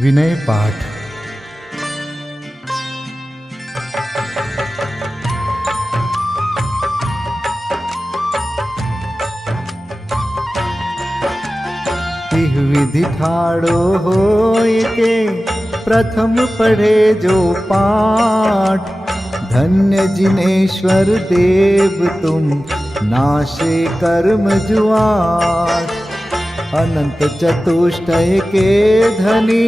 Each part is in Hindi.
विनय पाठ। तिह विधि ठाड़ो होय के प्रथम पढ़े जो पाठ। धन्य जिनेश्वर देव तुम नाशे कर्म जुआट। अनंत चतुष्टय के धनी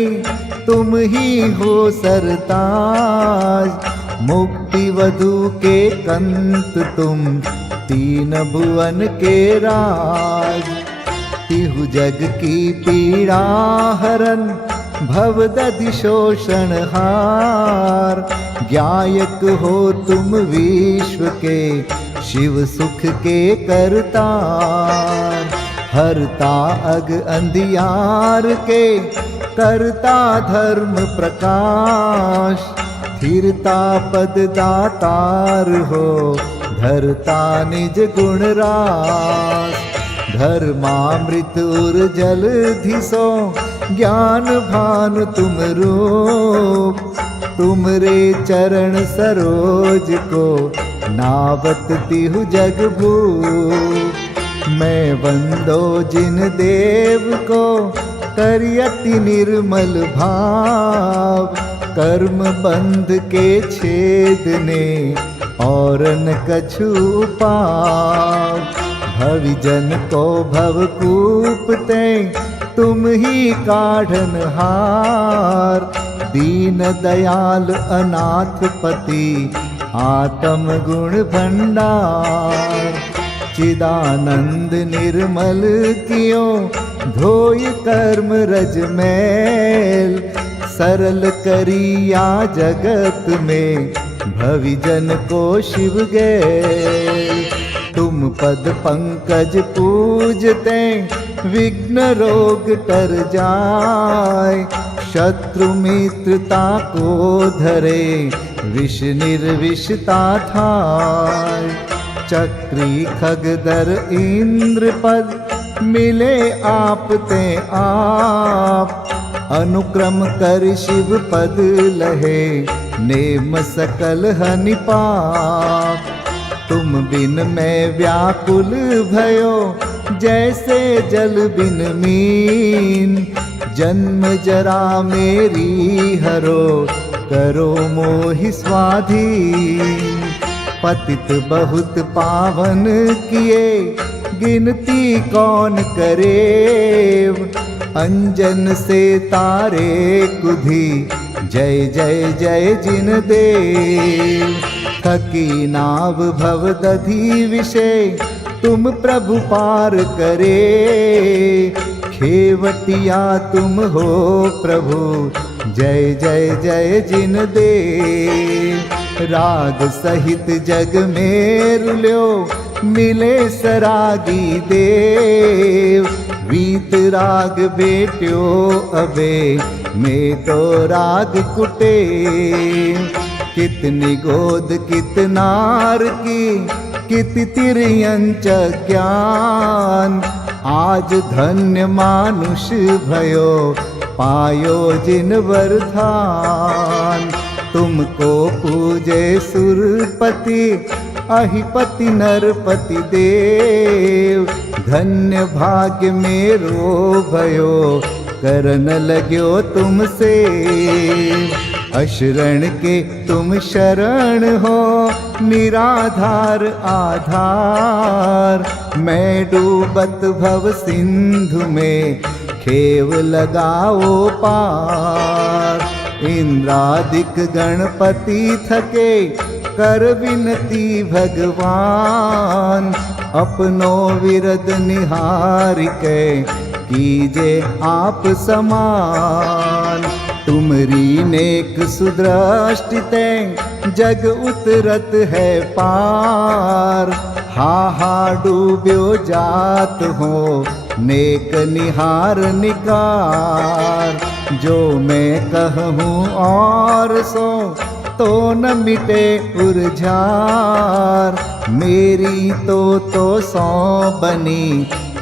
तुम ही हो सरताज। मुक्ति वधु के कंत तुम तीन भुवन के राज। तिहु जग की पीड़ा हरन भवदधि शोषण हार। ज्ञायक हो तुम विश्व के शिव सुख के करतार। हरता अग अंधियार के करता धर्म प्रकाश। स्थिरता पद दातार हो धरता निज गुण रास। धर्मामृत उर जल धिसो ज्ञान भानु तुम रूप। तुमरे चरण सरोज को नावत तिहु जग भूप। मैं वंदो जिन देव को करियति निर्मल भाव। कर्म बंध के छेदने और न कछु पाव। भविजन को भवकूपते तुम ही काढ़न हार। दीन दयाल अनाथ पति आत्म गुण भंडार। चिदानंद निर्मल कियो धोय कर्म रज मैल। सरल करिया जगत में भविजन को शिव गैल। तुम पद पंकज पूजते विघ्न रोग तर जाय। शत्रु मित्रता को धरे विष निर्विषता थाय। चक्री खगदर इंद्र पद मिले आप ते आप। अनुक्रम कर शिव पद लहे नेम सकल हनि पाप। तुम बिन मैं व्याकुल भयो जैसे जल बिन मीन। जन्म जरा मेरी हरो करो मोहि स्वाधीन। पतित बहुत पावन किए गिनती कौन करे। अंजन से तारे कुधी जय जय जय जिन देव। थकी नाव भवदधि विषय तुम प्रभु पार करे। खेवटिया तुम हो प्रभु जय जय जय जिन देव। राग सहित जग में रुल्यो मिले सरागी देव। वीत राग बेट्यो अबे में तो राग कुटे। कितनी गोद कितनार की कित तिर्यंच ज्ञान। आज धन्य मानुष भयो पायो जिन वरदान। तुमको पूजे सुरपति अहिपति नरपति देव। धन्य भाग्य मेरो भयो करन लग्यो तुमसे। अशरण के तुम शरण हो निराधार आधार। मैं डूबत भव सिंधु में खेव लगाओ पार। इंद्रादिक गणपति थके कर विनती भगवान। अपनो विरद निहार के कीजे आप समान। तुमरी नेक सुदृष्टिते जग उतरत है पार। हा डूब्यो जात हो नेक निहार निकार। जो मैं कहूँ और सो तो न मिटे उर्जार। मेरी तो सौ बनी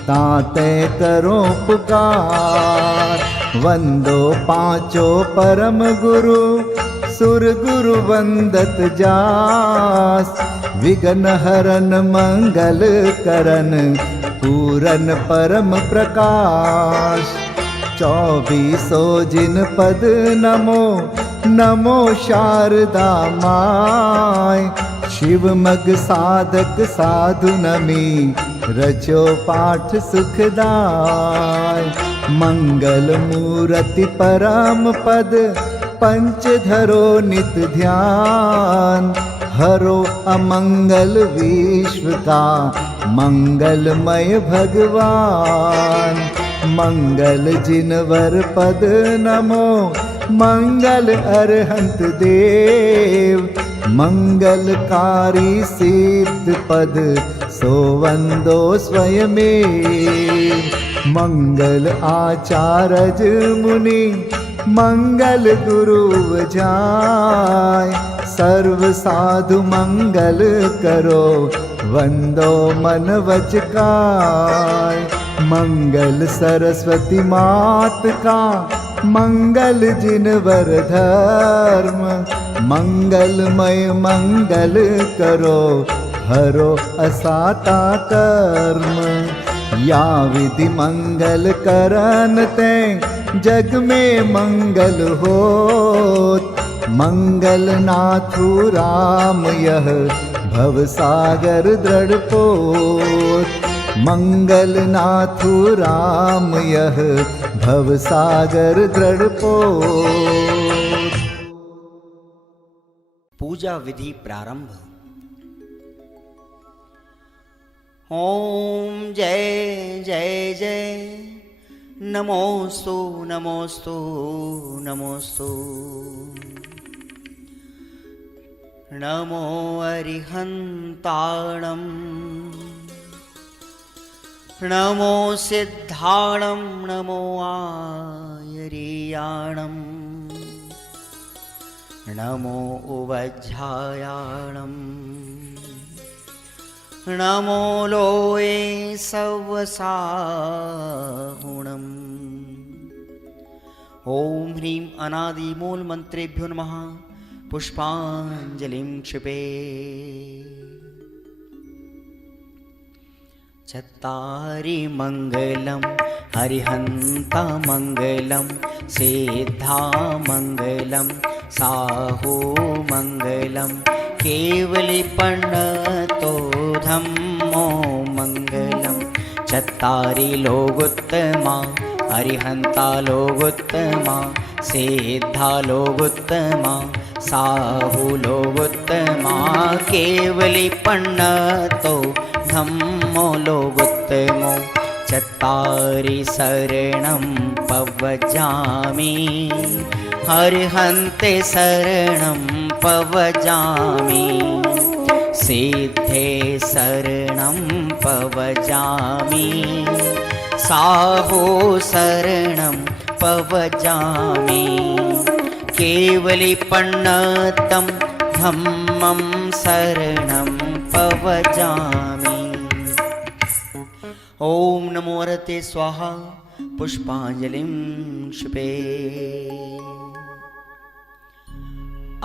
ताते करो पुकार। वंदो पांचों परम गुरु, सुर गुरु वंदत जास। विघ्न हरन मंगल करन, पूरन परम प्रकाश। 24 जिन पद नमो, नमो शारदा माय। शिव मग साधक साधु नमी, रचो पाठ सुखदाय। मंगल मूर्ति परम पद, पंच धरो नित ध्यान। हरो अमंगल विश्व का, मंगलमय भगवान। मंगल जिनवर पद नमो, मंगल अरहंत देव। मंगलकारी सिद्ध पद, सो वंदो स्वयमेव। मंगल आचारज मुनि, मंगल गुरु जाय। सर्व साधु मंगल करो, वंदो मन वच काय। मंगल सरस्वती मात का, मंगल जिनवर धर्म। मंगलमय मंगल करो, हरो असाता कर्म। या विधि मंगल करन ते, जग में मंगल होत। मंगल नाथु राम यह, भव सागर दृढ़ पोत। मंगल नाथु राम यह, भव सागर दृढ़ पोत। पूजा विधि प्रारंभ। ओम जय जय जय, नमोस्तु नमोस्तु नमोस्तु। नमो अरिहन्ताणं, नमो सिद्धाणं, नमो आयर्याणं। नमो उवज्झायाणं, नमो लोये सवसाहुणम्। ओम ह्रीं अनादिमूल मंत्रेभ्यो नमः। पुष्पांजलिं क्षिपे। चत्तारि मंगलम, हरिहंता मंगलम, सिद्धा मंगलम, साहू मंगलम, केवलीपन्नतो धम्मो मंगलम। चत्तारि लोगोत्तमा, हरिहंता लोगोत्तमा, सिद्धा लोगोत्तमा, साहू लोगोत्तमा, केवलीपन्नतो धम्मो लोगोत्तमो। चत्तारि शरणं पवजामि, हरिहन्ते शरणं पवजामि। सिद्धे शरणं पवजामि, साहो शरणं पवजामि। केवलीपन्नतं धम्मं शरणं पवजामि। ओम नमो हरते स्वाहा। पुष्पांजलिं क्षिपे।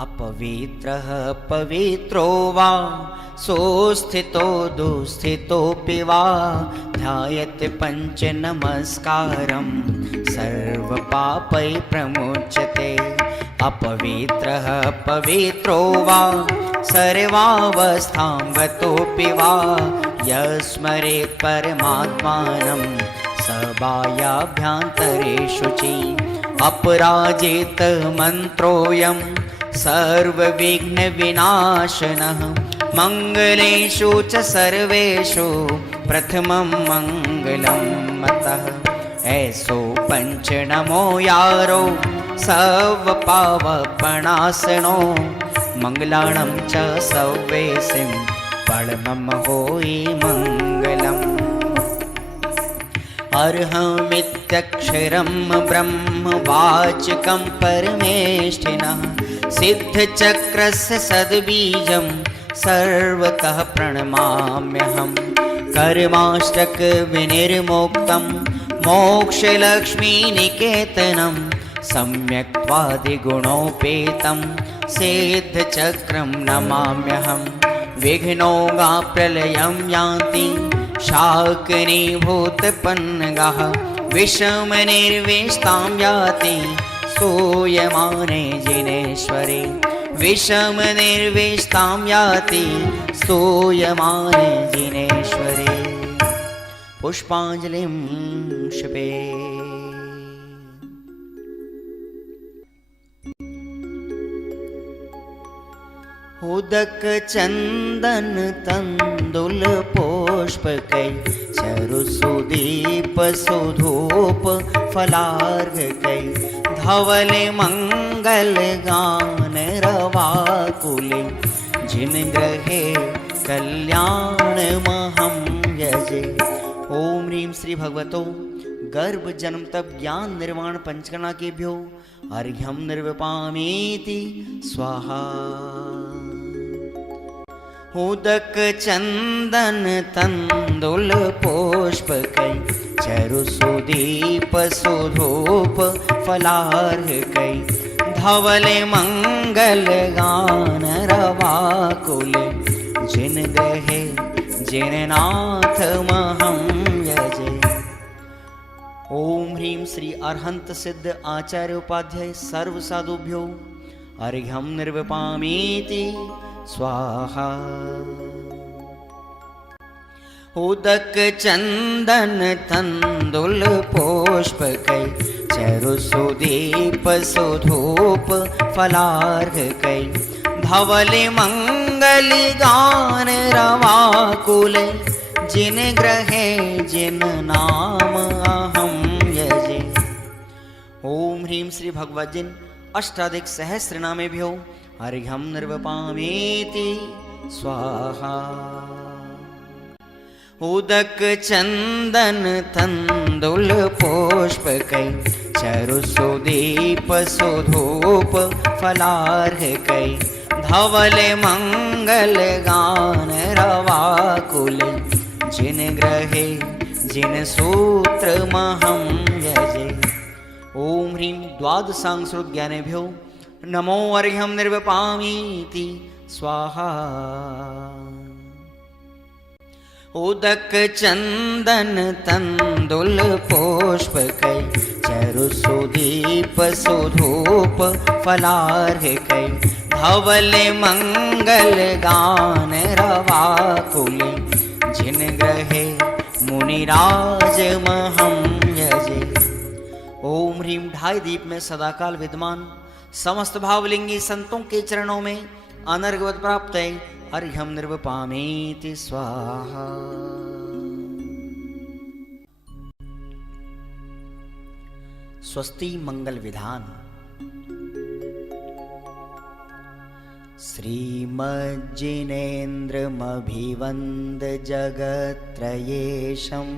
अपवित्रः पवित्रो वा, सोस्थितो दुस्थितोऽपि वा। ध्यायते पंच नमस्कारं, सर्वपापै प्रमुच्यते। अपवित्रः पवित्रो वा, सर्वावस्थां गतोऽपि वा। यस्मरेत् परमात्मानं, सबाह्याभ्यन्तरे शुचि। अपराजित मन्त्रोऽयं, सर्वविघ्नविनाशनः। मंगलेषु च सर्वेषु, प्रथमं मंगलं मतः। ऐसो पंच नमो यारो, सर्वपावपणासनो। मंगलाणं च सव्वेसिं, परमं होई मंगलम्। अर्हमित्यक्षरं ब्रह्म वाचकं परमेष्ठिनः। सिद्धचक्रस्य सद्बीजं, सर्वतः प्रणमाम्यहम्। कर्माष्टक विनिर्मुक्तं, मोक्षलक्ष्मीनिकेतनं सम्यक्त्वादिगुणोपेतं सिद्धचक्रं नमाम्यहं। विघ्नौघाप्रलयं यान्ति शाकिनीभूतपन्नगाः, विषमनिर्विष्टां याति स्तूयमाने जिनेश्वरे। विषमनिर्विष्टां याति स्तूयमाने जिनेश्वरे। पुष्पाञ्जलिं क्षिपे। उदक चंदन तंदुल पुष्पकै चरुसुदीप सुधूप फलार्घकै धवल मंगल गान रवाकुले जिन ग्रहे कल्याण महं यजे। ओम ह्रीं श्री भगवतो गर्भ जन्म तप ज्ञान निर्वाण पंचकर्णा केभ्यो अर्घ्यं निर्विपामीति स्वाहा। उदक चंदन तंदुल पुष्पकै चरुसुदीप सुधूप फलार्घकै धवल मंगल गान रवाकुल जिन ग्रहे जिन नाथ महं यजे। ओम ह्रीं श्री अरहंत सिद्ध आचार्य उपाध्याय सर्व साधुभ्यो अर्घ्यं निर्विपामीति स्वाहा। उदक चंदन तंदुल पुष्पकै चरुसुदीप सुधूप फलार्घकै धवल मंगल गान रवाकुल जिन ग्रहे जिन नाम अहं यजे। ओम ह्रीं श्री भगवद्जिन अष्टाधिक सहस्र नामेभ्यो अर्घ्यं निर्विपामीति स्वाहा। उदक चंदन तंदुल पुष्पकै चरुसुदीप सुधूप फलार्घकै धवल मंगल गान रवाकुल जिन ग्रहे जिन सूत्र महं यजे। ओम ह्रीं द्वादशांग ज्ञानेभ्यो नमो अर्घ्यं निर्विपामीति स्वाहा। उदक चंदन तंदुल पुष्पकै चरुसुदीप सुधूप फलार्घकै धवल मंगल गान रवाकुल जिन ग्रहे मुनिराज महं यजे। ओम ह्रीं ढाई दीप में सदाकाल विद्यमान समस्त भावलिंगी संतों के चरणों में अनर्घवत प्राप्त है अर्घ्यं निर्विपामीति स्वाहा। स्वस्ति मंगल विधान। श्रीमज्जिनेन्द्रमभिवन्द जगत्त्रयेशम्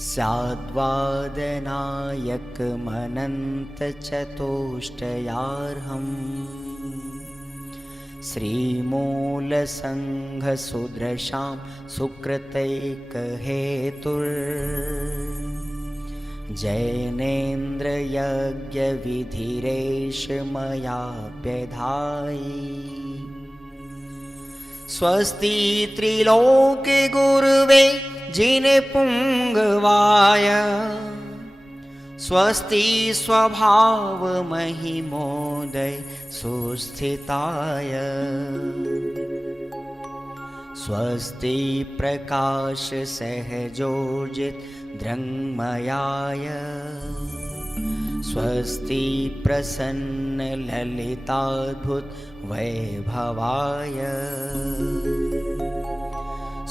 स्याद्वादनायकमनन्तचतुष्टयार्हम् श्रीमूलसङ्घसुदृशां सुकृतैकहेतुर् जैनेन्द्रयज्ञविधिरेष मयाप्यधायि। स्वस्ति त्रिलोके गुरुवे जिनपुङ्गवाय स्वस्ति स्वभाव महिमोदय सुस्थिताय स्वस्ति प्रकाश सहजोजित दृङ्मयाय स्वस्ति प्रसन्न ललिताद्भुत वैभवाय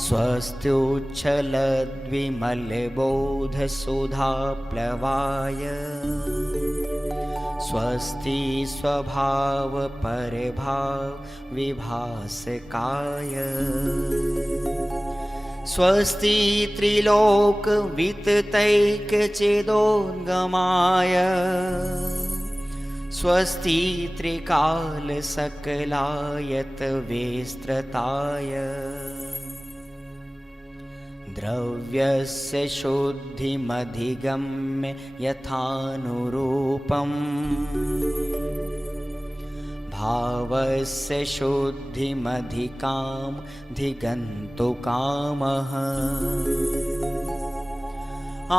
स्वस्त्युच्छलद्विमलबोधसुधाप्लवाय स्वस्ति स्वभाव परभाव विभासकाय स्वस्ति त्रिलोक विततैकचेदोद्गमाय स्वस्ति त्रिकाल सकलायत विस्तृताय द्रव्यस्य शुद्धिमधिगम्य यथानुरूपम् भावस्य शुद्धिमधिकाम् धिगन्तु कामः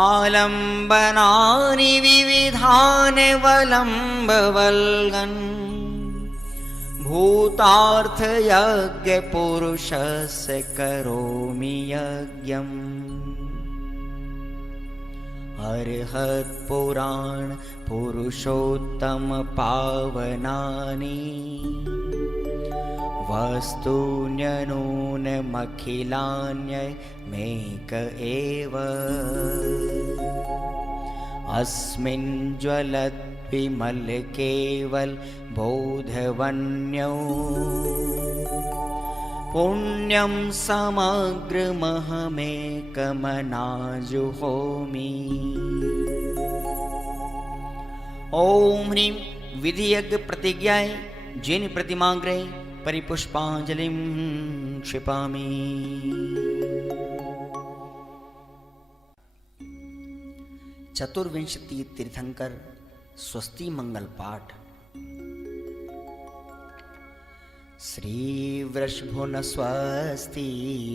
आलम्बनानि विविधानि वलम्बवल्गन् भूतार्थयज्ञपुरुषस्य करोमि यज्ञम् अर्हत्पुराण पुरुषोत्तम पावनानि वस्तून्यनूनमखिलान्यमेक एव अस्मिन् ज्वलद्विमल केवल बोधवन्यो पुण्यं समग्रमहमेकमनाजुहोमि। ओम ह्रीं विधियज्ञ प्रतिज्ञाय जिन प्रतिमाग्रे परिपुष्पांजलिं क्षिपामि। चतुर्विंशति तीर्थंकर स्वस्ति मंगल पाठ। श्री वृषभुन स्वस्ति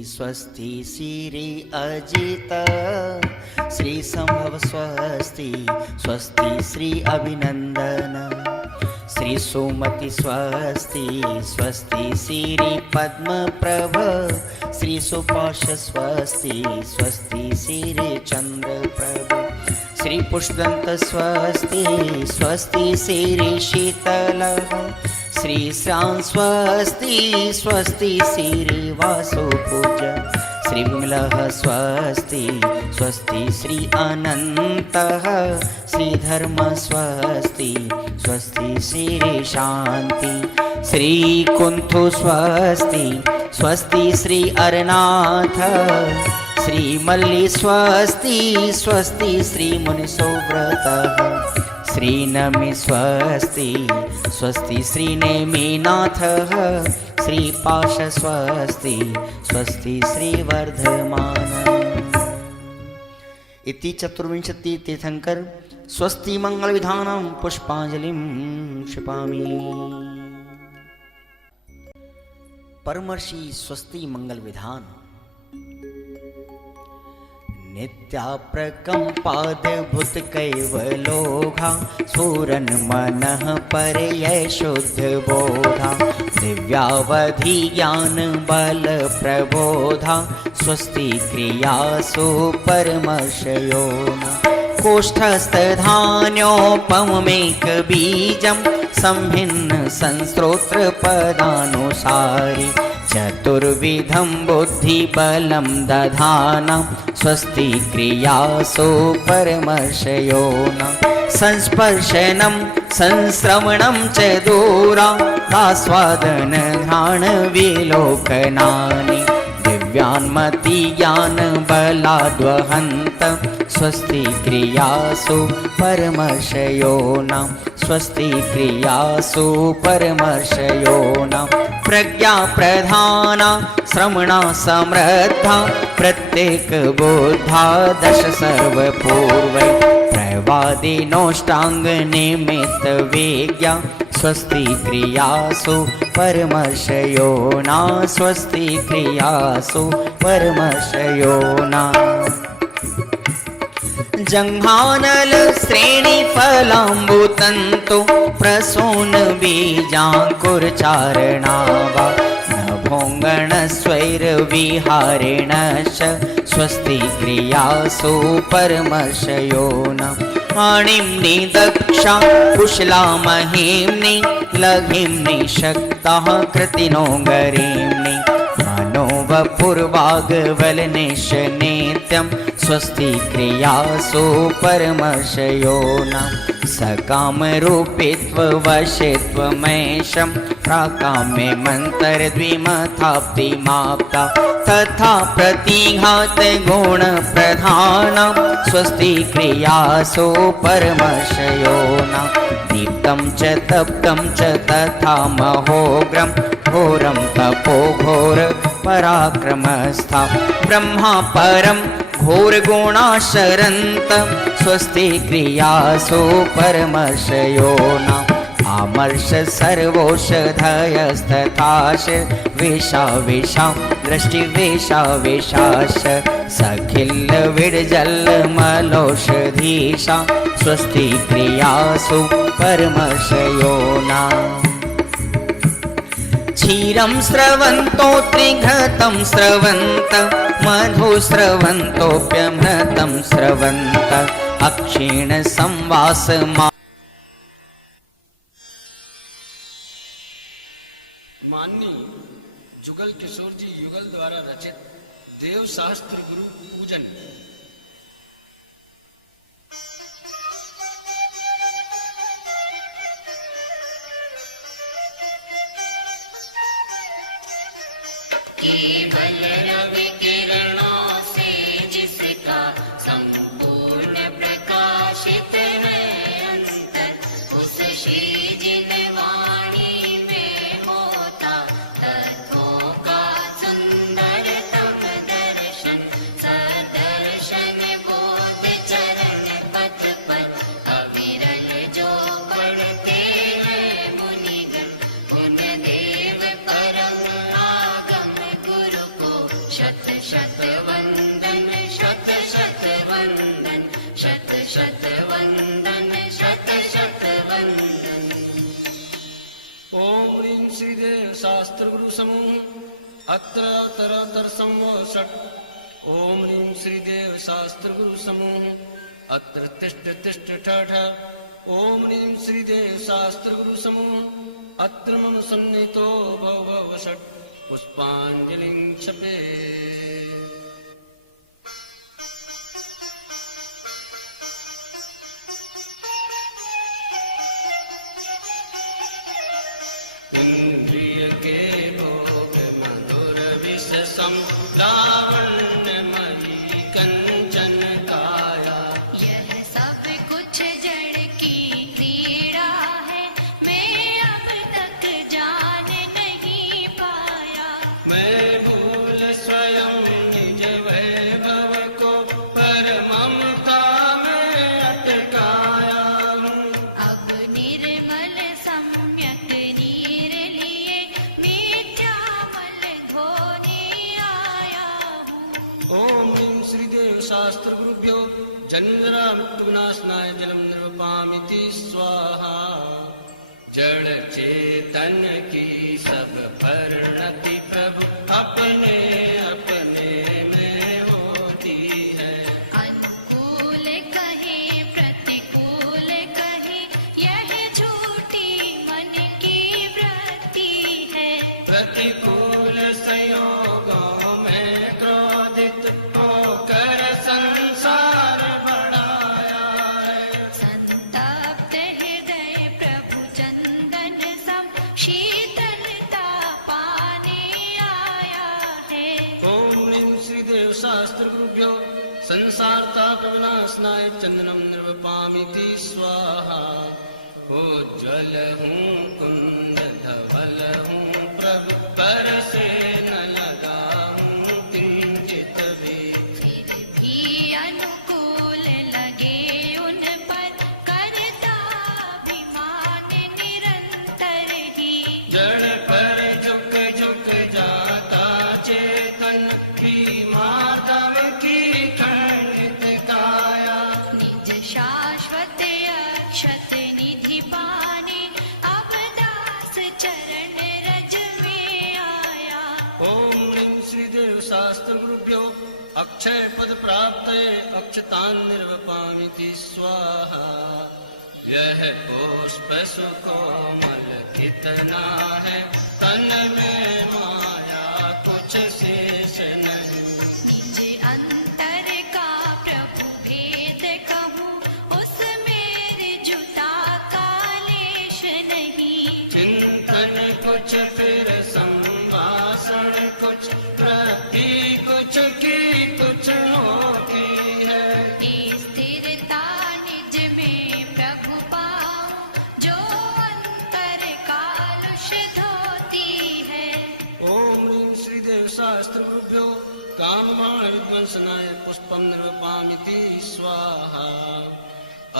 स्वस्ति श्री अजित श्री संभव स्वस्ति स्वस्ति श्री अभिनंदन श्री सुमति स्वस्ति स्वस्ति श्री पद्म प्रभ श्री सुपाश स्वस्ति स्वस्ति श्री चंद्र प्रभ श्री पुष्पदंत स्वस्ति स्वस्ति श्री शीतल श्री श्याम स्वस्ति स्वस्ति श्री वासुपूज श्री विमलः स्वस्ति स्वस्ति श्री अनन्तः श्री धर्म स्वस्ति स्वस्ति श्री शांति श्री कुंथु स्वस्ति स्वस्ति श्री अरनाथ श्री मल्ली स्वस्ति स्वस्ति श्री मुनिसोव्रतः श्री नमि स्वस्ति स्वस्ति श्री नेमिनाथः श्री पाश स्वस्ति स्वस्ति श्री वर्धमान। इति चतुर्विंशति तीर्थंकर स्वस्ति मंगल विधानं पुष्पांजलिं क्षिपामि। परमर्षि स्वस्ति मंगल विधान। नित्याप्रकम्पाद्भुत कैवलोघा सूरन मनः परयै शुद्ध बोधा दिव्यावधि ज्ञान बल प्रबोधा स्वस्ति क्रियासु परमर्षयोना कोष्ठस्थधान्योपमेक बीजं संभिन्न संस्रोत्र पदानुसारि चतुर्विधं बुद्धिबलं दधाना स्वस्ति क्रियासु परमर्षयोना संस्पर्शनं संश्रवणं च दूरादास्वादन घ्राण विलोकनानि दिव्यान्मति ज्ञान बलाद्वहन्त स्वस्ति क्रियासु परमर्षयोना स्वस्ति क्रियासु परमर्षयोना प्रज्ञा प्रधाना श्रवणा समृद्धा प्रत्येक बोधा दश सर्वपूर्वै प्रवादिनोष्टांग निमित्त वेज्ञा स्वस्ति क्रियासु परमर्षयोना स्वस्ति क्रियासु परमर्षयोना जंघानल श्रेणी फलाम्बुतंतु प्रसून बीजांकुरचारणावा नभोंगण स्वैर विहारेणश्च स्वस्ति क्रियासु परमर्षयोना आणिम्नि दक्षा कुशला महिम्नि लघिम्नि शक्ताः कृतिनो गरीम्नि मनोवपुर्वाग्वलनिश नित्यं स्वस्ति क्रियासु परमर्षयोना सकामरूपित्ववशित्वमेशं प्राकाम्ये मन्तरद्विमथाप्तिमाप्ता तथा प्रतिघात गुणप्रधानं स्वस्ति क्रियासु परमर्षयोना दीप्तं च तप्तं च तथा महोग्रं घोरं तपो घोर पराक्रमस्था ब्रह्मा परम घोर गुणाशरन्त स्वस्ति क्रियासु परमर्षयो न आमर्ष सर्वौषधयस्तथाश वेशा वेशा दृष्टि वेशा वेशाश सखिल विडजल मलौषधीशा स्वस्ति क्रियासु परमर्षयो न क्षीरं स्रवन्तो त्रिघृतं स्रवन्त मधु स्रवन्तोऽप्यमृतं स्रवन्त अक्षीण संवास माननीय जुगल किशोर जी युगल द्वारा रचित देव शास्त्र गुरु पूजन। केवल रवि किरणों से जिसका संपूर्ण प्रकाशित है अंतर उस श्री जिन वाणी में होता तत्वों का सुंदरतम दर्शन सदर्शन बोध चरण पथ पर अविरल जो पढ़ते हैं मुनिगण उन देव परम आगम गुरु को शत शत वंदन शत शत वंदन शत शत वंदन शत शत वंदन। ओम ह्रीं श्रीदेव शास्त्र गुरु समूह अत्र तरतर संवषट्। ओम ह्रीं श्रीदेव शास्त्र गुरु समूह अत्र तिष्ठ तिष्ठ ठठ। ओम ह्रीं श्रीदेव शास्त्र गुरु समूह अत्र मम सन्निहितो भव भव षट् पुष्पांजलिं क्षपे। इंद्रिय के भोग मधुर विष सम लावण्यमयी कंचन काया। यह सब कुछ जड़ की क्रीड़ा है मैं अब तक जान नहीं पाया। मैं भूल स्वयं निज वैभव को पर ममता में अटकाया हूँ। अब निर्मल सम्यक नीर लिए मिथ्यामल धोने आया हूँ। ओम ह्रीं श्रीदेव शास्त्र गुरुभ्यो चंद्रा मृत्युनाशनाय जलम निर्वपामिति स्वाहा। जड़ चेतन की सब परिणति प्रभु अपने अपने में होती है। अनुकूल कहे प्रतिकूल कहे यह झूठी मन की वृत्ति है। प्रतिकूल संयोगों में क्रोधित होकर संसार बढ़ाया है। संतप्त हृदय प्रभु चंदन सम शीतलता पाने आया है। ओम ह्रीं श्रीदेव शास्त्र गुरुभ्यो संसार ताप विनाशनाय चंदनम निर्वपामिति स्वाहा। उज्ज्वल हूँ कुंद धवल हूँ प्रभु पर से न लगाऊं किंचित भी। फिर भी अनुकूल लगे उन पर करता अभिमान निरंतर ही। जड़ पर झुक झुक जाता चेतन की माधव की खंडित काया। निज शाश्वत अक्षत निधि पाने अब दास चरण रज में आया। ओम ह्रीं श्रीदेव शास्त्र गुरुभ्यो अक्षय पद प्राप्त अक्षतान निर्वपामिति स्वाहा। यह पुष्प सुकोमल कितना है तन में माया कुछ शेष नहीं। निज अंतर का प्रभु भेद कहूँ उसमें जुता कालेश नहीं। चिंतन कुछ फिर संभाषण कुछ प्रति कुछ की कुछ होती है। स्थिरता निज में प्रभु पाऊं जो अंतर कालुष धोती है। ओम ह्रीं श्रीदेव शास्त्र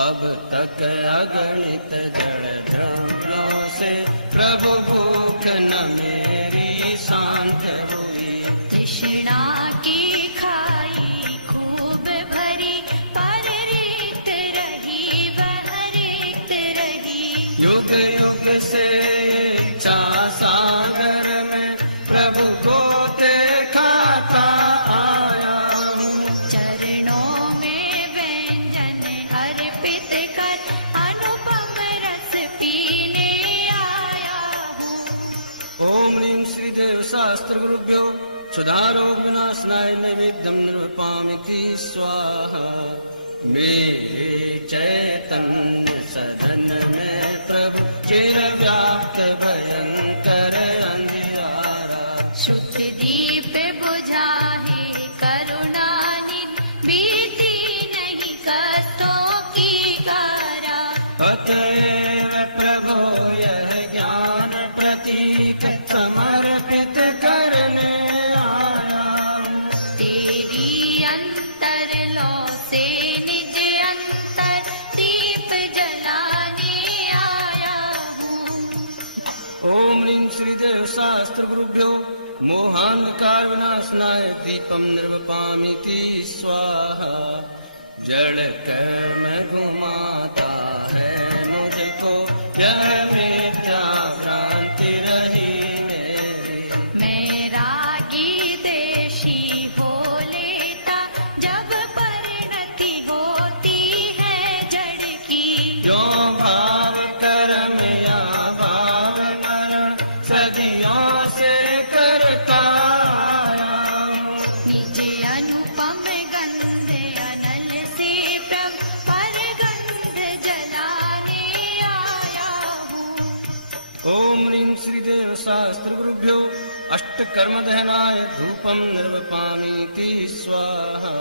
अब तक अगणित जड़ द्रव्यों से प्रभु भूख न मेरी शांत हुई। तृष्णा की खाई खूब भरी, पर रिक्त रही वह रिक्त रही। युग युग से इच्छा सागर में प्रभु को देखता आया हूँ। चरणों में व्यंजन अर्पित कर अनुपम रस पीने आया हूँ। ओम ह्रीं श्रीदेव शास्त्र गुरुभ्यो सुधारो विनाशनाय नैवेद्यं निर्वपामिति स्वाहा। मेरे चैतन्य सदन में प्रभु चिर व्याप्त भयंकर अंधियारा। शुद्ध दीप बुझाए करुणानिधि, बीती नहीं कष्टों की कारा। अतएव प्रभु यह ज्ञान प्रतीक समर्पित करने आया हूँ। तेरी अंतर लो से निज अंतर दीप जलाने आया हूँ। ओम ह्रीं श्रीदेव शास्त्र गुरुभ्यो मोहान्धकार विनाशनाय दीपं निर्वपामिति स्वाहा। जड़ कर्म घुमाता है मुझको यह विद्या भ्रांति रही मेरी। मैं रागी देशी हो लेता, जब परिणति होती है जड़ की। जो भाव कर्म या भाव मरण सदियों से करता आया हूँ। निज अनुपम गंध अनल से प्रभु पर गंध जलाने आया हूँ। ओम ह्रीं श्रीदेव शास्त्र गुरुभ्यो अष्ट कर्म दहनाय धूपम निर्वपामिति स्वाहा।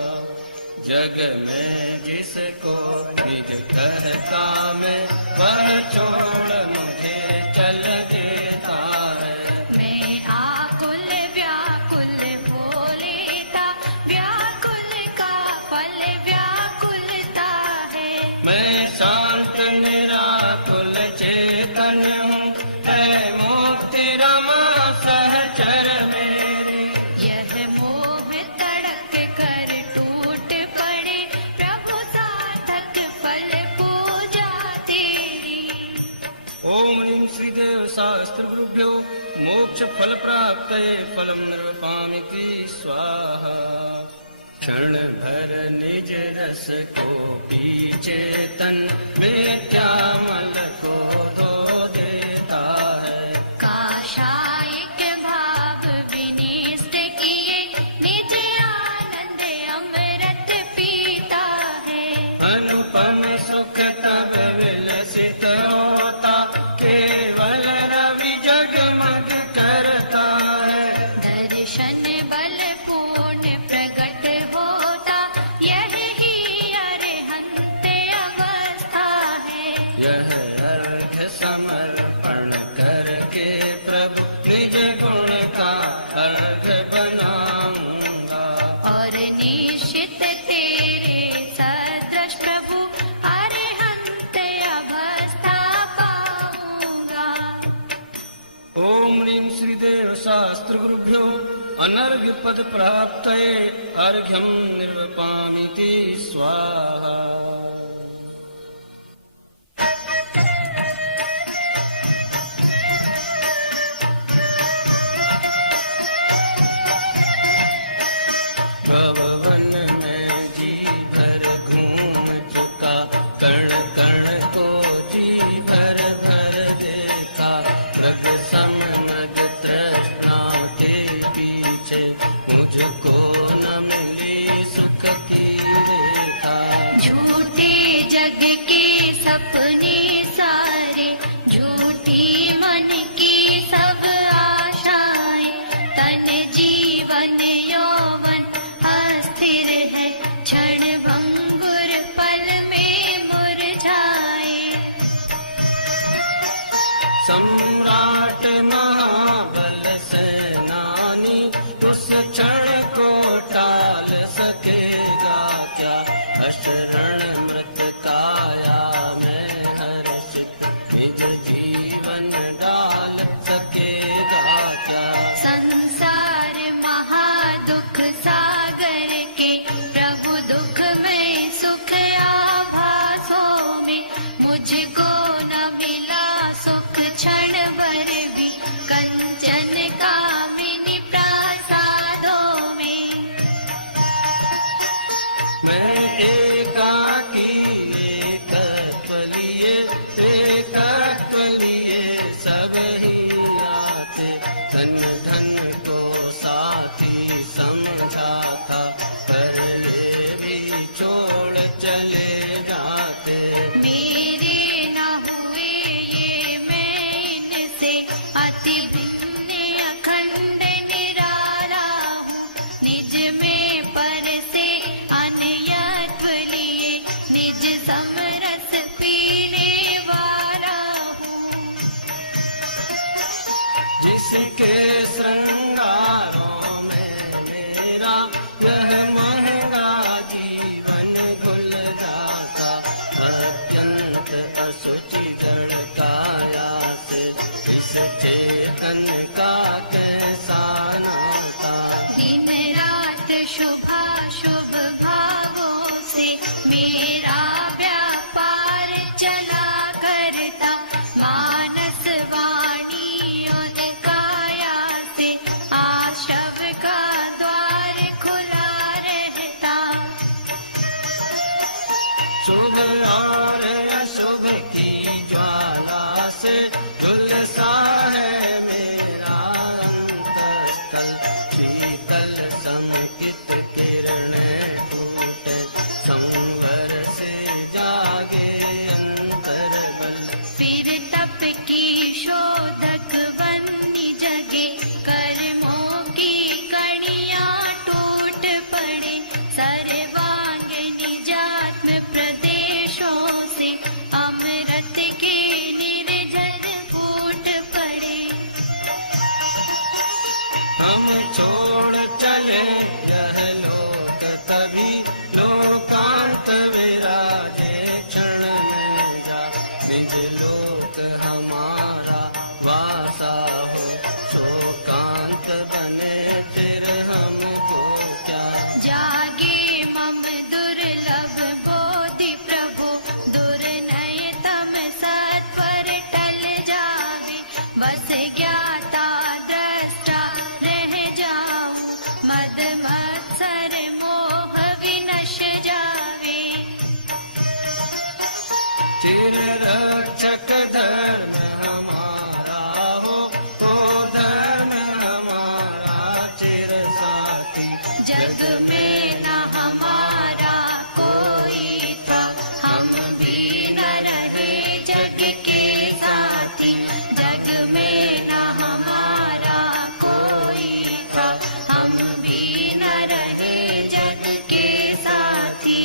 जग में जिसको निज कहता मैं वह छोड़ मुझे चल देता है। मैं आकुल व्याकुल हो लेता, व्याकुल का फल व्याकुलता है। मैं शांत निराकुल चेतन हूँ, है मुक्ति रमा सहचर मेरी। यह मोह तड़क कर टूट पड़े, प्रभु सार्थक फल पूजा तेरी। ओम ह्रीं श्रीदेव शास्त्र गुरुभ्यो मोक्ष फल प्राप्त फलम निर्वपामिति स्वाहा। क्षण भर निज रस को पी चेतन विद्यामल को धो देता है। काशायिक भाव विनिष्ट किए, निज आनंद अमृत पीता है। अनुपम सुख तब विलसित होता, केवल रवि जगमग करता है। दर्शन बल पूर्ण प्रकट होता, यह ही अरहंत अवस्था है। यह अर्घ समर्पण करके प्रभु निज गुण का अर्घ बनाऊंगा। और निश्चित तेरे सदृश प्रभु अरहंत अवस्था पाऊंगा। ओम ह्रीं श्रीदेव शास्त्र गुरुभ्यो अनर्घ्य पद प्राप्त अर्घ्यम निर्वपामिति स्वाहा। भवन में जी भर घूम चुका, कण कण को जी भर भर देखा। रग समनग तृष्णा के पीछे मुझको न मिली सुख की रेखा। झूठे जग के सपने सारे, झूठी मन की सब आशाएं। तन जीवन यौवन अस्थिर है, क्षण भंगुर पल में मुरझाए। सम्राट महाबल सेनानी उस क्षण को टाल सकेगा क्या। अशरण मृत काया मुझको न मिला सुख क्षण भर भी कंचन कामिनी प्रसादों में। मैं एकाकी एकत्व लिए सब ही आते, धन धन को साथी समझा था, पर ये भी छोड़ चले जाते। मेरे न हुए ये मैं इनसे अति भिन्न अखंड निराला हूँ, निज में पर से अन्यत्व लिए निज समरस पीने वाला हूँ। जिसके श्रृंगारों में मेरा यह महंगा जीवन खुल जाता, अत्यंत असुचि जड़ काया से इस चेतन का कैसा नाता। दिन रात शुभाशुभ भावों से मेरा व्यापार चला करता, मानस वाणी और काया से आशव का द्वार खुला रहता। शुभ और अशुभ की ज्वाला से झुलसा है मेरा अंतस्थल, शीतल संगीत किरणें फूटे, संवर से जागे अंतर्बल। फिर तप की शोधक बन्नी जगे, कर्मों की कड़ियां टूट पड़े, सर्वांग निजात्म प्रदेशों से अमृत के निर्जल फूट पड़े। हम छोड़ चले यह लोक तभी लोकांत विराजे क्षण में जा, निज लोक हमारा वासा हो, शोकांत बने फिर हमको क्या। जागे मम दुर्लभ बोधि प्रभु, दुर्नय तम सत्वर टल जावे, बस ज्ञाता दृष्टा रह जाऊं, मद मत्सर मोह विनश जावे। चिर रक्षक धर्म हमारा हो, तो धर्म हमारा चिर साथी। जग में न हमारा कोई था, हम भी न रहे जग के साथी। जग में न हमारा कोई था, हम भी न रहे जग के साथी।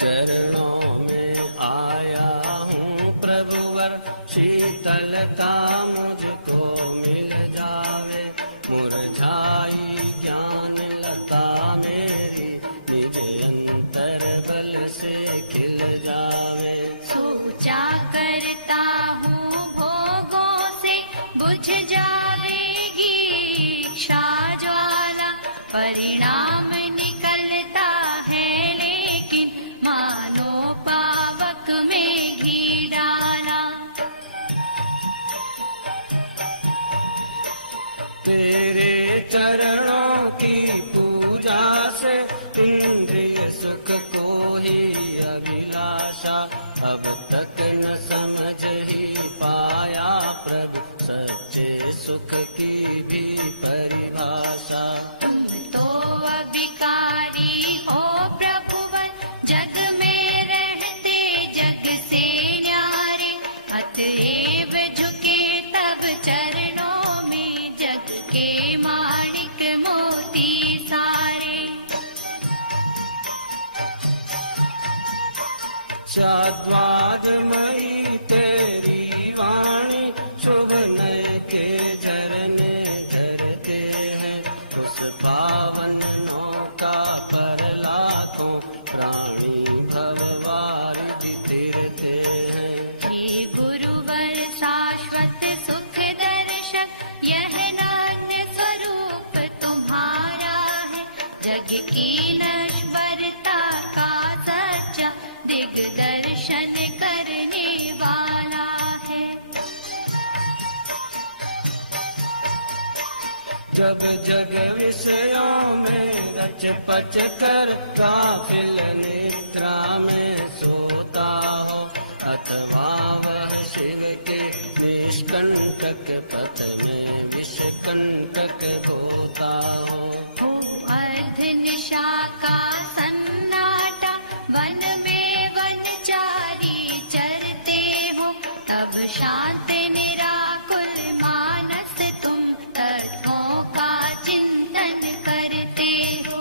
चरणों में आया हूँ प्रभुवर, शीतलता मुझको मिल जावे, मुरझाई ज्ञान लता मेरी निज अंतर बल से खिल जावे। सोचा करता हूँ भोगों से बुझ जाएगी इच्छा ज्वाला, परिणाम निकलता है लेकिन मानो पावक में घी डाला। तेरे चरणों की पूजा से इंद्रिय सुख को ही अभिलाषा, अब तक न समझ ही पाया प्रभु सच्चे सुख की भी परिभाषा। तुम तो अभिकारी हो प्रभुवन, जग में रहते जग से न्यारे, अतएव झुके तब चरणों में जग के माणिक मोती सारे। चाद्वादमयी तेरी वाणी, शुभ नय के झरने झरते हैं, उस पावन नौका पर लाखों प्राणी भववारिधि तिरते हैं। हे गुरु जब जग विषयों में रच पच कर काफिल निद्रा में सोता हो, अथवा वह शिव के निष्कंटक पथ में विषकंटक होता हो। अर्ध निशा का सन्नाटा, वन में वनचारी चरते हो, तब शांत निराकुल मानस तुम तत्वों का चिंतन करते हो।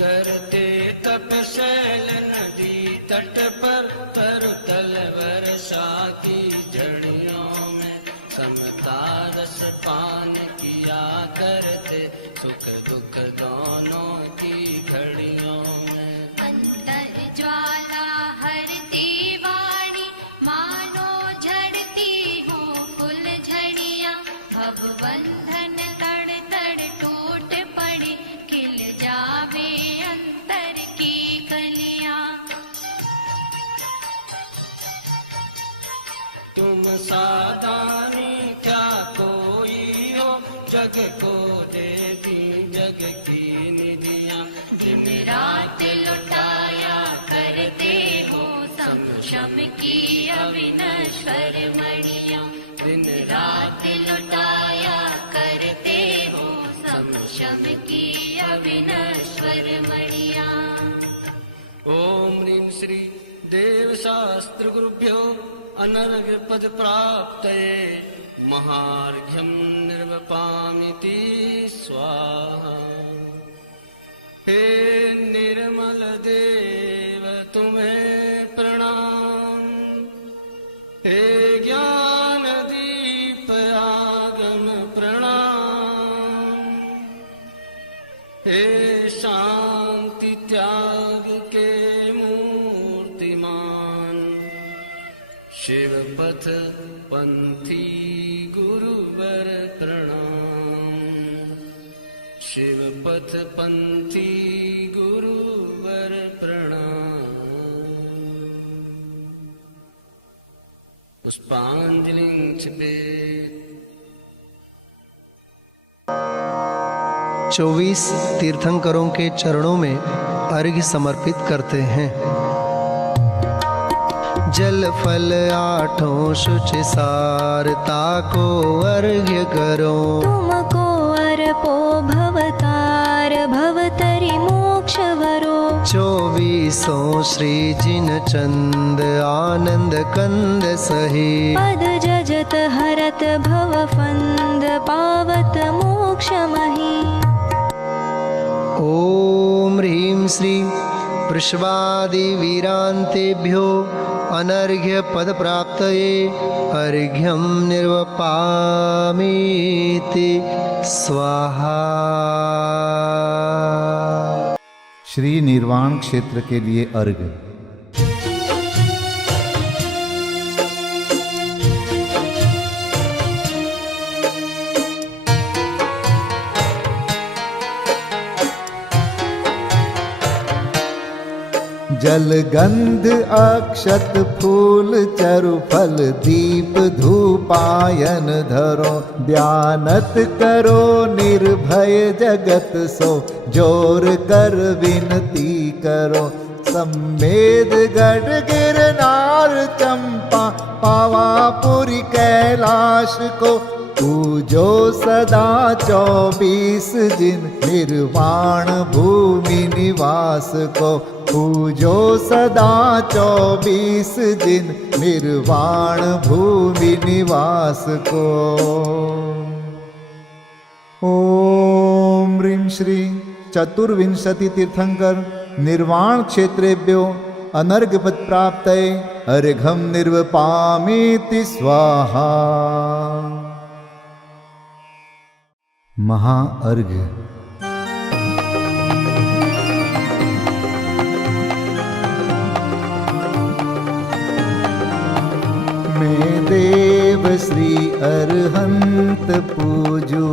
करते तपशैल नदी तट पर, तरुतल वर्षा की जड़ियों में समता रस पान किया करते, सुख दुख दोनों की घड़ियों में। अंतर ज्वाला हरती वाणी, मानो झड़ती हो फूल झड़ियाँ, भव बंधन तड़ तड़ टूट पड़े, खिल जावे अंतर की कलियाँ। तुम साधानी क्या कोई हो, जग को देती जग की निधियाँ, दिन रात लुटाया करते हो, संशम की अविनश्वर मणियाँ। दिन रात लुटाया करते हो, संशम की अविनश्वर मणियाँ। ओम ह्रीं श्री देव शास्त्र गुरुभ्यो अनर्घ्य पद प्राप्तये, महार्घ्यं निर्वपामिति स्वाहा। हे निर्मल देव तुम्हें प्रणाम, हे ज्ञान दीप आगम प्रणाम, हे शांति त्याग के मूर्तिमान, शिव पथ पंथी गुरुवर प्रणाम, शिव पथ पंथी गुरुवर प्रणाम। पुष्पांजलिं छिबेत। 24 तीर्थंकरों के चरणों में अर्घ्य समर्पित करते हैं। जल फल आठों शुच सारता को अर्घ्य करो, तुमको अर्पो भवतार भवतरि मोक्ष वरो। 24 श्री जिन चंद आनंद कंद सही, पद जजत हरत भव फंद पावत मोक्ष मही। ओम ह्रीं श्री वृषभादि वीरांतेभ्यो अनर्घ्य पद प्राप्तये अर्घ्यं निर्वपामीति स्वाहा। श्री निर्वाण क्षेत्र के लिए अर्घ्य। जल गंध अक्षत फूल चरु फल दीप धूपायन धरो, ध्यानत करो निर्भय जगत सो, जोर कर विनती करो। सम्मेद गढ़ गिरनार चंपा पावापुरी कैलाश को, पूजो सदा 24 जिन निर्वाण भूमि निवास को, पूजो सदा 24 जिन निर्वाण भूमि निवास को। ओम ह्रीं श्री चतुर्विंशति तीर्थंकर निर्वाण क्षेत्रेभ्यो अनर्घ्यपद प्राप्तये अर्घ्यं निर्वपामीति स्वाहा। महाअर्घ्य। मैं देव श्री अरहंत पूजू,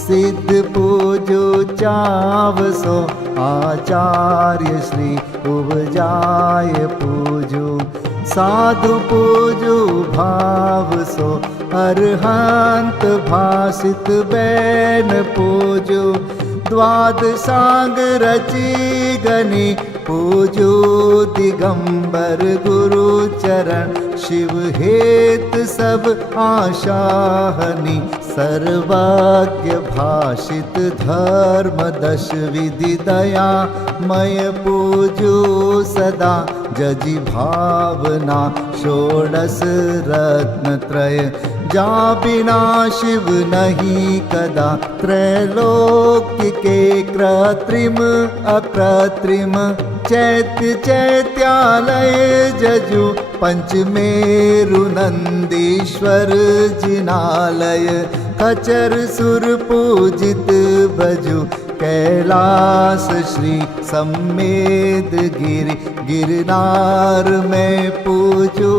सिद्ध पूजू चावसो, आचार्य श्री उपजाय पूजू, साधु पूजु भाव सो अरहंत भासित बैन पूजु द्वादशांग रची गनी पूजो दिगंबर गुरु चरण शिव हेत सब आशाहनी सर्वज्ञ भाषित धर्म दश विधि दया मय पूजो सदा जजि भावना षोडश रत्न त्रय जा बिना शिव नहीं कदा त्रैलोक्य के कृत्रिम अकृत्रिम चैत्य चैत्यालय जजु पंचमेरु नंदीश्वर जिनालय खचर सुर पूजित भजु कैलास श्री सम्मेद गिरि गिरनार में पूजो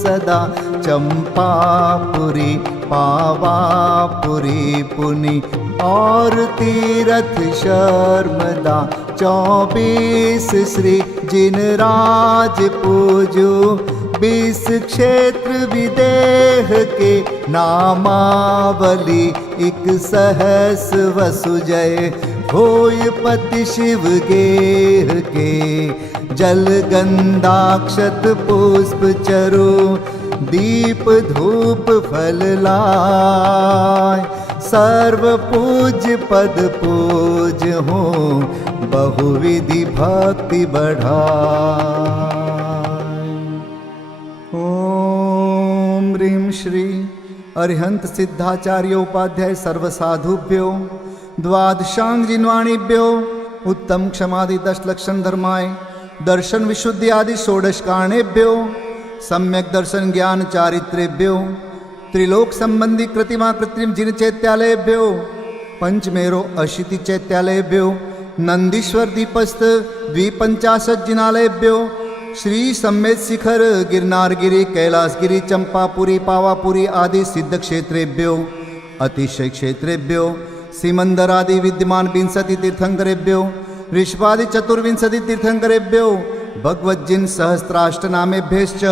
सदा चंपापुरी पावापुरी पुनि और तीरथ शर्मदा 24 श्री जिनराज पूजो 20 क्षेत्र विदेह के नामावली 1 सहस वसुजय होय पति शिव गेह के जल गंधाक्षत पुष्प चरो दीप धूप फल लाय सर्व पूज्य पद पूज हो बहुविधि भक्ति बढ़ाय। ओम ह्रीं श्री अरिहंत सिद्धाचार्य उपाध्याय सर्वसाधुभ्यो द्वादशांग जिन्वाणीभ्यो उत्तम क्षमादि 10 लक्षण धर्माय दर्शन विशुद्धि आदि 16 कारणेभ्यो सम्यक दर्शन ज्ञान चारित्रेभ्यो त्रिलोक संबंधी कृतिमा कृत्रिम जिन चैत्यालयभ्यो पंचमेरो अशीति चैत्यालयभ्यो नंदीश्वर दीपस्थ 250 जिनालयभ्यो श्री सम्मेद शिखर गिरनारगिरी कैलासगिरी चंपापुरी पावापुरी आदि सिद्ध क्षेत्रेभ्यो अतिशय क्षेत्रेभ्यो सीमंदर आदि विद्यमान 20 तीर्थंकरेभ्यो ऋषभादि 24 तीर्थंकरेभ्यो भगवज्जिन सहस्राष्टनामेभ्यश्च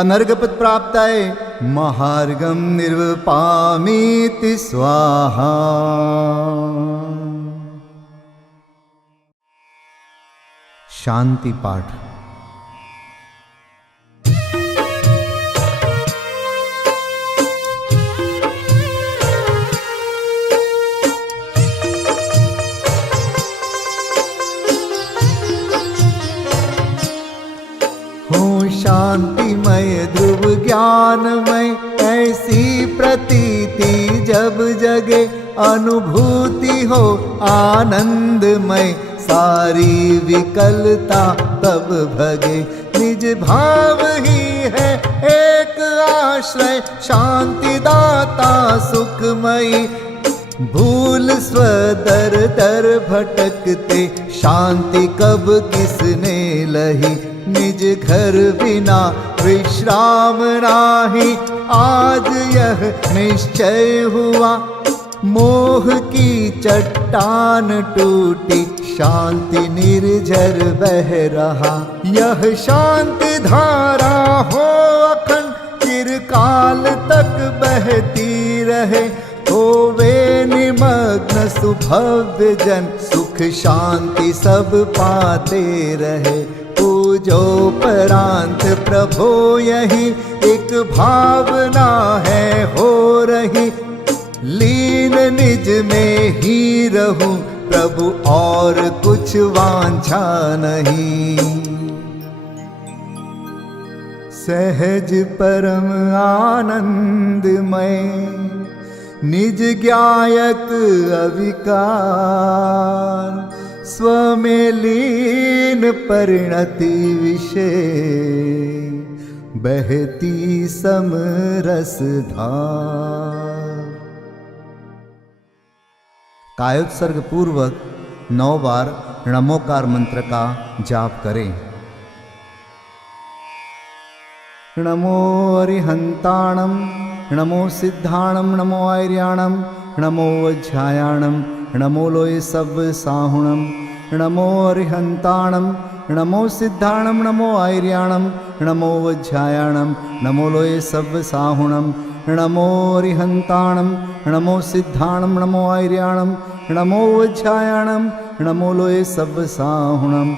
अनर्घपद प्राप्ताय महार्गम निर्वपामीति स्वाहा। शांति पाठ। शांतिमय ध्रुव ज्ञानमय ऐसी प्रतीति जब जगे अनुभूति हो आनंदमय सारी विकलता तब भगे निज भाव ही है एक आश्रय शांति दाता सुखमयी भूल स्वदर दर भटकते शांति कब किसने लही निज घर बिना विश्राम नाही आज यह निश्चय हुआ मोह की चट्टान टूटी शांति निर्झर बह रहा यह शांति धारा हो अखंड चिरकाल तक बहती रहे होवे निमग्न सुभव्य जन सुख शांति सब पाते रहे पूजो परांत प्रभो यही एक भावना है हो रही लीन निज में ही रहूं प्रभु और कुछ वांछा नहीं सहज परम आनंदमय निज ज्ञायक अविकार स्वमें लीन परिणति विषय बहती समरस धार। कायोत्सर्ग पूर्वक 9 बार नमोकार मंत्र का जाप करें। नमो अरिहंताणम नमो सिद्धाणम नमो आर्याणम नमो वज्रायाणम नमो लोय सब साहुणम नमो अरिहंताणम नमो सिद्धाणं नमो आयर्याणं नमो वज्झायाणं नमो लोये सव्वसाहुणं नमो रिहन्ताणं नमो सिद्धाणं नमो आयर्याणं नमो वज्झायाणं नमो लोये सव्वसाहुणं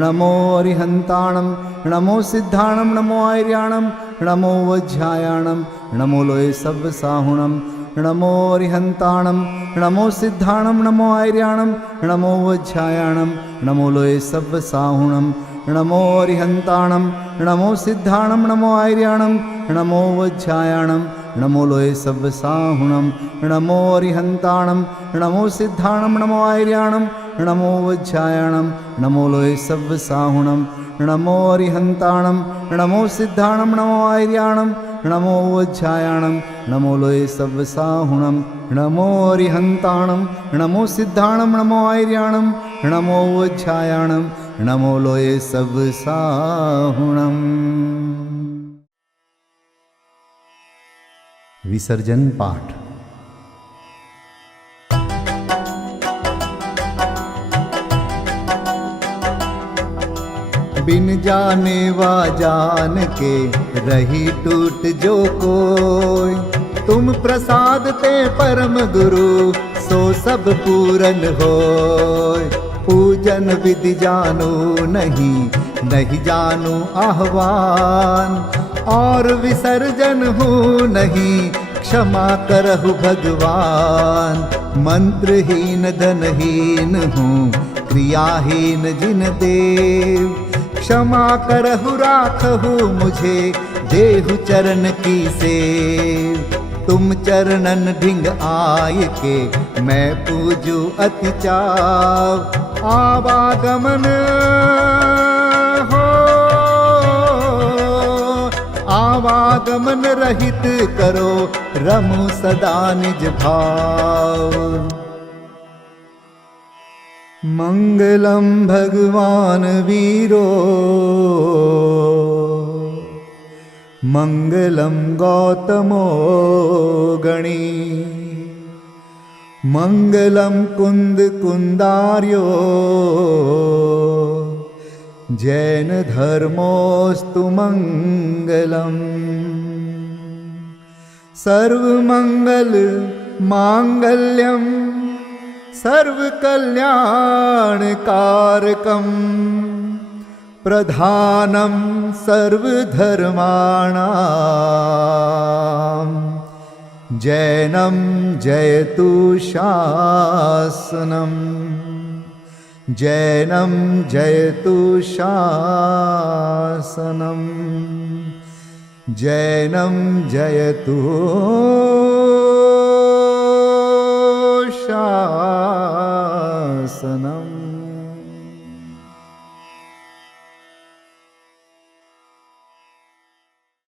नमो रिहन्ताणं नमो सिद्धाणं नमो आयर्याणं नमो वज्झायाणं नमो लोये सव्वसाहुणं नमो रिहन्ताणं नमो सिद्धाणं नमो आयर्याणं नमो वज्झायाणं नमो लोये सव्वसाहुणं नमो रिहन्ताणं नमो सिद्धाणं नमो आयर्याणं नमो वज्झायाणं नमो लोये सव्वसाहुणं नमो रिहन्ताणं नमो सिद्धाणं नमो आयर्याणं नमो वज्झायाणं नमो लोये सव्वसाहुणं नमो रिहन्ताणं नमो सिद्धाणं नमो आयर्याणं नमो वज्झायाणं नमो लोये सव्वसाहुणं नमो रिहन्ताणं नमो सिद्धाणं नमो आयर्याणं नमो वज्झायाणं नमो लोये सव्वसाहुणम्। विसर्जन पाठ। बिन जाने वा जान के रही टूट जो कोई, तुम प्रसाद ते परम गुरु सो सब पूरन होय। पूजन विधि जानो नहीं, नहीं जानो आह्वान, और विसर्जन हूँ नहीं, क्षमा करहु भगवान। मंत्रहीन धनहीन हूँ, क्रियाहीन जिन देव, क्षमा करहु राखहु मुझे, देहु चरण की सेव। तुम चरणन ढिंग आय के, मैं पूजू अति चाव। आवागमन हो, आवागमन रहित करो, रमु सदा निज भाव। मंगलम भगवान वीरो, मंगलम गौतमो गणी, मंगलम कुंद कुंदार्यो, जैन धर्मोस्तु मंगलम। सर्वमंगल मांगल्यम सर्वकल्याणकारकं, प्रधानं सर्वधर्माणां, जैनं जयतु शासनं, जैनं जयतु शासनं, जैनं जयतु